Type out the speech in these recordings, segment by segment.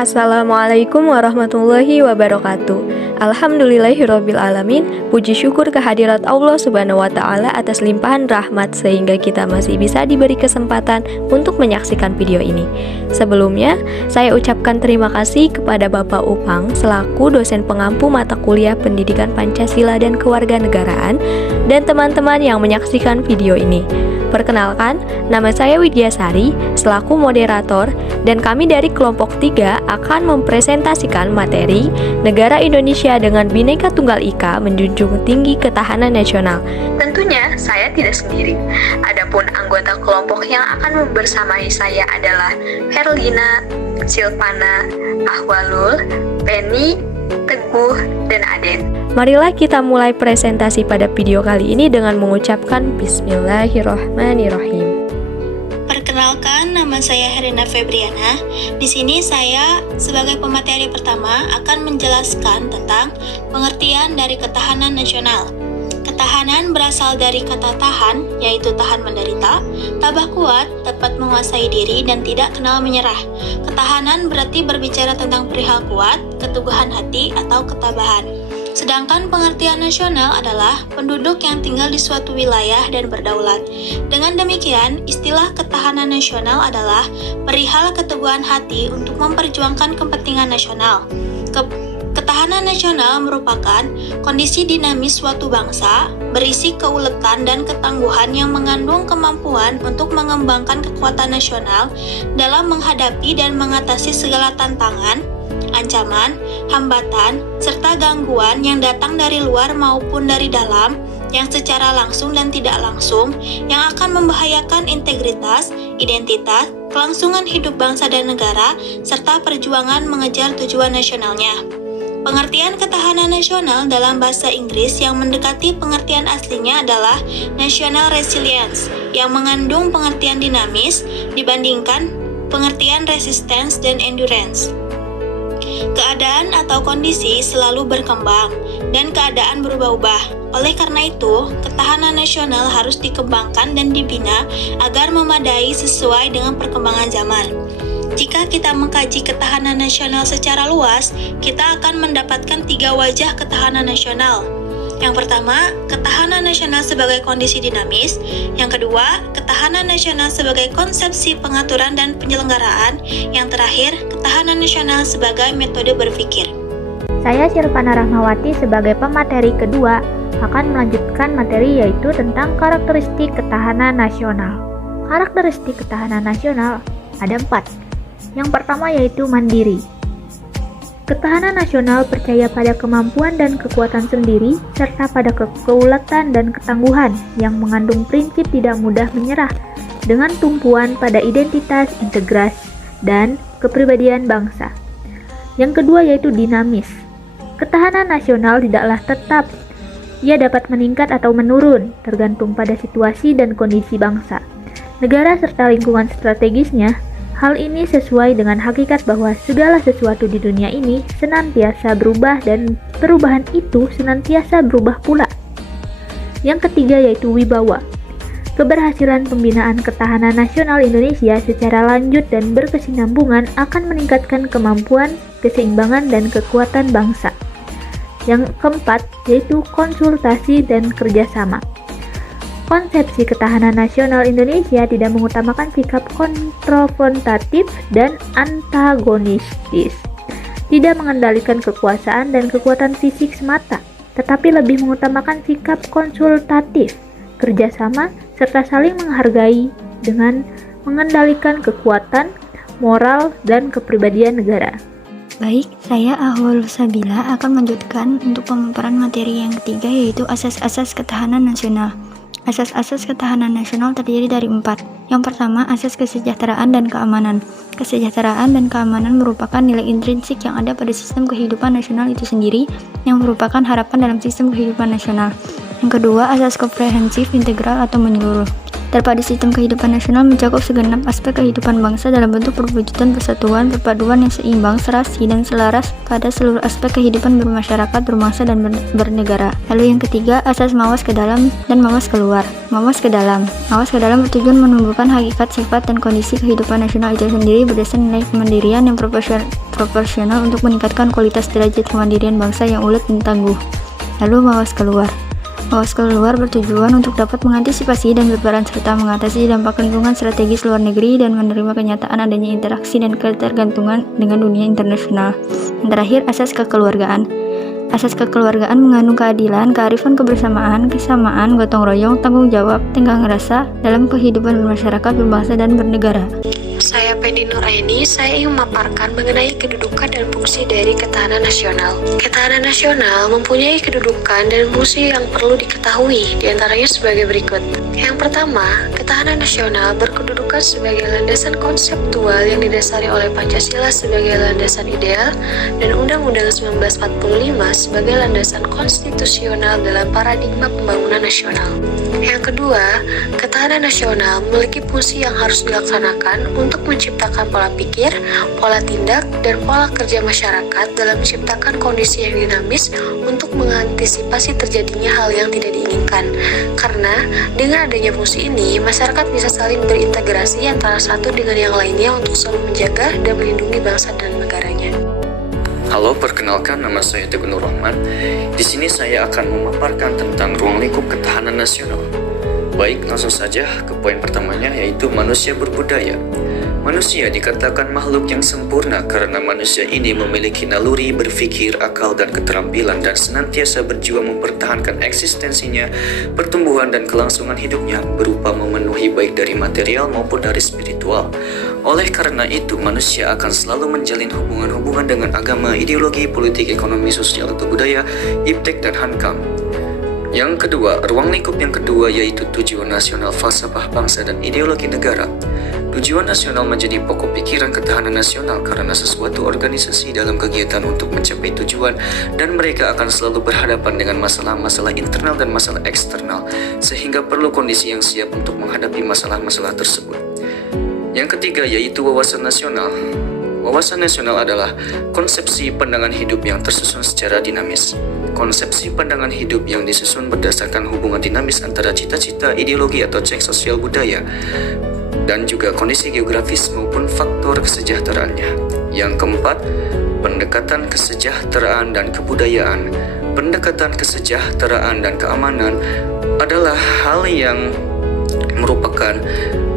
Assalamualaikum warahmatullahi wabarakatuh. Alhamdulillahirrabbilalamin. Puji syukur kehadirat Allah subhanahu wa ta'ala atas limpahan rahmat sehingga kita masih bisa diberi kesempatan untuk menyaksikan video ini. Sebelumnya, saya ucapkan terima kasih kepada Bapak Upang selaku dosen pengampu mata kuliah Pendidikan Pancasila dan Kewarganegaraan dan teman-teman yang menyaksikan video ini. Perkenalkan, nama saya Widyasari selaku moderator dan kami dari kelompok 3 akan mempresentasikan materi Negara Indonesia dengan Bhinneka Tunggal Ika menjunjung tinggi ketahanan nasional. Tentunya saya tidak sendiri. Adapun anggota kelompok yang akan membersamai saya adalah Herlina, Silvana, Ahwalul, Penny, Teguh, dan Aden. Marilah kita mulai presentasi pada video kali ini dengan mengucapkan Bismillahirrohmanirrohim. Perkenalkan, nama saya Herina Febriana. Di sini saya sebagai pemateri pertama akan menjelaskan tentang pengertian dari ketahanan nasional. Ketahanan berasal dari kata tahan, yaitu tahan menderita, tabah kuat, dapat menguasai diri, dan tidak kenal menyerah. Ketahanan berarti berbicara tentang perihal kuat, keteguhan hati, atau ketabahan. Sedangkan pengertian nasional adalah penduduk yang tinggal di suatu wilayah dan berdaulat. Dengan demikian, istilah ketahanan nasional adalah perihal keteguhan hati untuk memperjuangkan kepentingan nasional. Ketahanan nasional merupakan kondisi dinamis suatu bangsa, berisi keuletan dan ketangguhan yang mengandung kemampuan untuk mengembangkan kekuatan nasional dalam menghadapi dan mengatasi segala tantangan, ancaman, hambatan, serta gangguan yang datang dari luar maupun dari dalam, yang secara langsung dan tidak langsung, yang akan membahayakan integritas, identitas, kelangsungan hidup bangsa dan negara, serta perjuangan mengejar tujuan nasionalnya. Pengertian ketahanan nasional dalam bahasa Inggris yang mendekati pengertian aslinya adalah national resilience, yang mengandung pengertian dinamis dibandingkan pengertian resistance dan endurance. Keadaan atau kondisi selalu berkembang dan keadaan berubah-ubah. Oleh karena itu, ketahanan nasional harus dikembangkan dan dibina agar memadai sesuai dengan perkembangan zaman. Jika kita mengkaji ketahanan nasional secara luas, kita akan mendapatkan 3 wajah ketahanan nasional. Yang pertama, ketahanan nasional sebagai kondisi dinamis. Yang kedua, ketahanan nasional sebagai konsepsi pengaturan dan penyelenggaraan. Yang terakhir, ketahanan nasional sebagai metode berpikir. Saya Silvana Rahmawati sebagai pemateri kedua akan melanjutkan materi yaitu tentang karakteristik ketahanan nasional. Karakteristik ketahanan nasional ada 4. Yang pertama yaitu mandiri. Ketahanan nasional percaya pada kemampuan dan kekuatan sendiri, serta pada keuletan dan ketangguhan yang mengandung prinsip tidak mudah menyerah, dengan tumpuan pada identitas, integritas, dan kepribadian bangsa. Yang kedua yaitu dinamis. Ketahanan nasional tidaklah tetap, ia dapat meningkat atau menurun, tergantung pada situasi dan kondisi bangsa, negara serta lingkungan strategisnya. Hal ini sesuai dengan hakikat bahwa segala sesuatu di dunia ini senantiasa berubah dan perubahan itu senantiasa berubah pula. Yang ketiga yaitu wibawa. Keberhasilan pembinaan ketahanan nasional Indonesia secara lanjut dan berkesinambungan akan meningkatkan kemampuan, keseimbangan, dan kekuatan bangsa. Yang keempat yaitu konsultasi dan kerjasama. Konsepsi ketahanan nasional Indonesia tidak mengutamakan sikap konfrontatif dan antagonistis, tidak mengendalikan kekuasaan dan kekuatan fisik semata, tetapi lebih mengutamakan sikap konsultatif, kerjasama, serta saling menghargai dengan mengendalikan kekuatan, moral, dan kepribadian negara. Baik, saya Ahwalul Sabila akan melanjutkan untuk pemaparan materi yang ketiga yaitu asas-asas ketahanan nasional. Asas-asas ketahanan nasional terdiri dari 4. Yang pertama, asas kesejahteraan dan keamanan. Kesejahteraan dan keamanan merupakan nilai intrinsik yang ada pada sistem kehidupan nasional itu sendiri, yang merupakan harapan dalam sistem kehidupan nasional. Yang kedua, asas komprehensif, integral, atau menyeluruh. Terpadu sistem kehidupan nasional mencakup segenap aspek kehidupan bangsa dalam bentuk perwujudan persatuan, perpaduan yang seimbang, serasi, dan selaras pada seluruh aspek kehidupan bermasyarakat, berbangsa, dan bernegara. Lalu yang ketiga, asas mawas ke dalam dan mawas keluar. Mawas ke dalam. Mawas ke dalam bertujuan menumbuhkan hakikat, sifat, dan kondisi kehidupan nasional itu sendiri berdasar nilai kemandirian yang proporsional untuk meningkatkan kualitas derajat kemandirian bangsa yang ulet dan tangguh. Lalu mawas keluar. Mawas keluar bertujuan untuk dapat mengantisipasi dan berperan serta mengatasi dampak lingkungan strategis luar negeri dan menerima kenyataan adanya interaksi dan ketergantungan dengan dunia internasional. Yang terakhir, asas kekeluargaan. Asas kekeluargaan mengandung keadilan, kearifan kebersamaan, kesamaan, gotong royong, tanggung jawab, tenggang rasa dalam kehidupan bermasyarakat, berbangsa, dan bernegara. Saya Pendi Nuraini, saya ingin memaparkan mengenai kedudukan dan fungsi dari ketahanan nasional. Ketahanan nasional mempunyai kedudukan dan fungsi yang perlu diketahui, diantaranya sebagai berikut. Yang pertama, ketahanan nasional berkedudukan sebagai landasan konseptual yang didasari oleh Pancasila sebagai landasan ideal dan Undang-Undang 1945 sebagai landasan konstitusional dalam paradigma pembangunan nasional. Yang kedua, ketahanan nasional memiliki fungsi yang harus dilaksanakan untuk menciptakan pola pikir, pola tindak, dan pola kerja masyarakat dalam menciptakan kondisi yang dinamis untuk mengantisipasi terjadinya hal yang tidak diinginkan. Karena dengan adanya fungsi ini, masyarakat bisa saling berintegrasi antara satu dengan yang lainnya untuk selalu menjaga dan melindungi bangsa dan negaranya. Halo, perkenalkan nama saya Teguh Nur Rahman. Di sini saya akan memaparkan tentang ruang lingkup ketahanan nasional. Baik, langsung saja ke poin pertamanya, yaitu manusia berbudaya. Manusia dikatakan makhluk yang sempurna karena manusia ini memiliki naluri berpikir, akal, dan keterampilan dan senantiasa berjuang mempertahankan eksistensinya, pertumbuhan, dan kelangsungan hidupnya berupa memenuhi baik dari material maupun dari spiritual. Oleh karena itu, manusia akan selalu menjalin hubungan-hubungan dengan agama, ideologi, politik, ekonomi, sosial, atau budaya, iptek, dan hankam. Yang kedua, ruang lingkup yang kedua yaitu tujuan nasional, falsafah bangsa, dan ideologi negara. Tujuan nasional menjadi pokok pikiran ketahanan nasional karena sesuatu organisasi dalam kegiatan untuk mencapai tujuan dan mereka akan selalu berhadapan dengan masalah-masalah internal dan masalah eksternal sehingga perlu kondisi yang siap untuk menghadapi masalah-masalah tersebut. Yang ketiga yaitu wawasan nasional. Wawasan nasional adalah konsepsi pandangan hidup yang tersusun secara dinamis. Konsepsi pandangan hidup yang disusun berdasarkan hubungan dinamis antara cita-cita, ideologi atau cek sosial budaya dan juga kondisi geografis maupun faktor kesejahteraannya. Yang keempat, pendekatan kesejahteraan dan kebudayaan. Pendekatan kesejahteraan dan keamanan adalah hal yang merupakan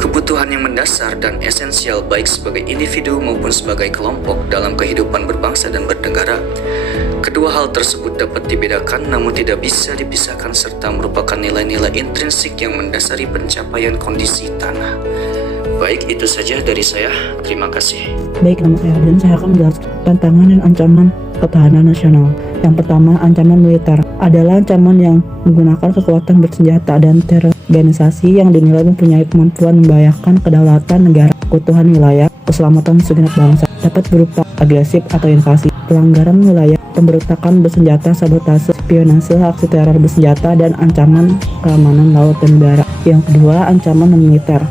kebutuhan yang mendasar dan esensial baik sebagai individu maupun sebagai kelompok dalam kehidupan berbangsa dan bernegara. Kedua hal tersebut dapat dibedakan namun tidak bisa dipisahkan serta merupakan nilai-nilai intrinsik yang mendasari pencapaian kondisi tanah. Baik, itu saja dari saya. Terima kasih. Baik, nama saya dan saya akan menjelaskan tantangan dan ancaman ketahanan nasional. Yang pertama, ancaman militer adalah ancaman yang menggunakan kekuatan bersenjata dan terorganisasi yang dinilai mempunyai kemampuan membahayakan kedaulatan negara, keutuhan wilayah, keselamatan segenap bangsa. Dapat berupa agresif atau invasi, pelanggaran wilayah, pemberontakan bersenjata, sabotase, spionase, aksi teror bersenjata, dan ancaman keamanan laut dan udara. Yang kedua, ancaman non-militer.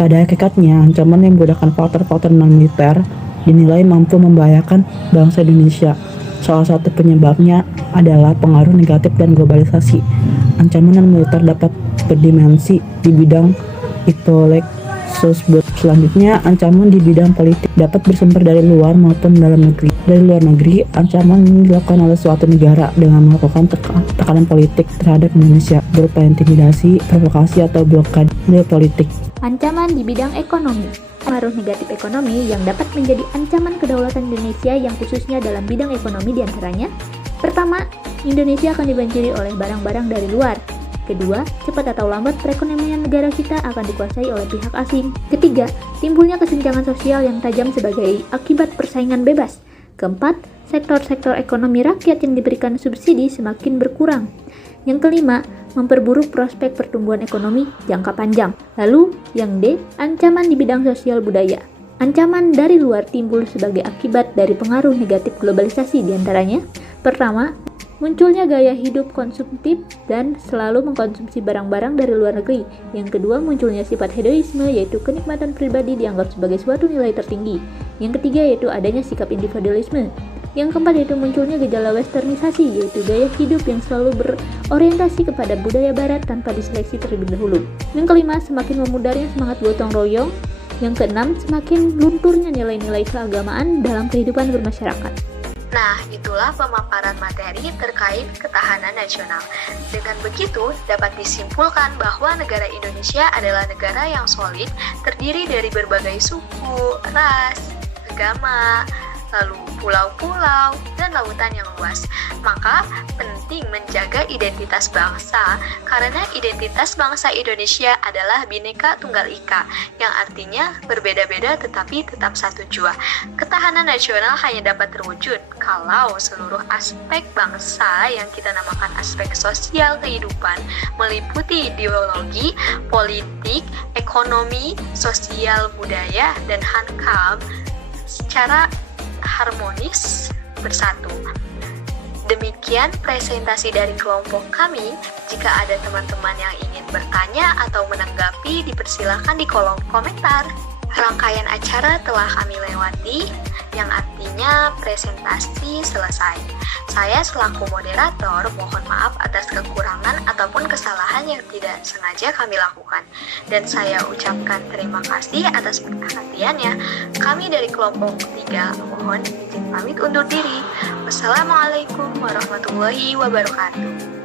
Pada hakikatnya, ancaman yang menggunakan faktor-faktor non-militer dinilai mampu membahayakan bangsa Indonesia. Salah satu penyebabnya adalah pengaruh negatif dan globalisasi. Ancaman non-militer dapat berdimensi di bidang intelek sosbud. Selanjutnya, ancaman di bidang politik dapat bersumber dari luar maupun dalam negeri. Dari luar negeri, ancaman ini dilakukan oleh suatu negara dengan melakukan tekanan politik terhadap Indonesia berupa intimidasi, provokasi, atau blokade politik. Ancaman di bidang ekonomi. Pengaruh negatif ekonomi yang dapat menjadi ancaman kedaulatan Indonesia yang khususnya dalam bidang ekonomi diantaranya. Pertama, Indonesia akan dibanjiri oleh barang-barang dari luar. Kedua, cepat atau lambat perekonomian negara kita akan dikuasai oleh pihak asing. Ketiga, timbulnya kesenjangan sosial yang tajam sebagai akibat persaingan bebas. Keempat, sektor-sektor ekonomi rakyat yang diberikan subsidi semakin berkurang. Yang kelima, memperburuk prospek pertumbuhan ekonomi jangka panjang. Lalu, yang D, ancaman di bidang sosial budaya. Ancaman dari luar timbul sebagai akibat dari pengaruh negatif globalisasi diantaranya. Pertama, Munculnya gaya hidup konsumtif dan selalu mengkonsumsi barang-barang dari luar negeri. Yang kedua, munculnya sifat hedonisme, yaitu kenikmatan pribadi dianggap sebagai suatu nilai tertinggi. Yang ketiga, yaitu adanya sikap individualisme. Yang keempat, yaitu munculnya gejala westernisasi, yaitu gaya hidup yang selalu berorientasi kepada budaya barat tanpa diseleksi terlebih dahulu. Yang kelima, semakin memudarnya semangat gotong royong. Yang keenam, semakin lunturnya nilai-nilai keagamaan dalam kehidupan bermasyarakat. Nah, itulah pemaparan materi terkait ketahanan nasional. Dengan begitu, dapat disimpulkan bahwa negara Indonesia adalah negara yang solid, terdiri dari berbagai suku, ras, agama, lalu pulau-pulau, dan lautan yang luas. Maka, penting menjaga identitas bangsa, karena identitas bangsa Indonesia adalah Bhinneka Tunggal Ika, yang artinya berbeda-beda tetapi tetap satu jua. Ketahanan nasional hanya dapat terwujud kalau seluruh aspek bangsa yang kita namakan aspek sosial kehidupan, meliputi ideologi, politik, ekonomi, sosial, budaya, dan hankam secara harmonis bersatu. Demikian presentasi dari kelompok kami. Jika ada teman-teman yang ingin bertanya atau menanggapi, dipersilakan di kolom komentar. Rangkaian acara telah kami lewati, yang artinya presentasi selesai. Saya selaku moderator mohon maaf atas kekurangan ataupun kesalahan yang tidak sengaja kami lakukan. Dan saya ucapkan terima kasih atas perhatiannya. Kami dari kelompok 3 mohon izin pamit undur diri. Wassalamualaikum warahmatullahi wabarakatuh.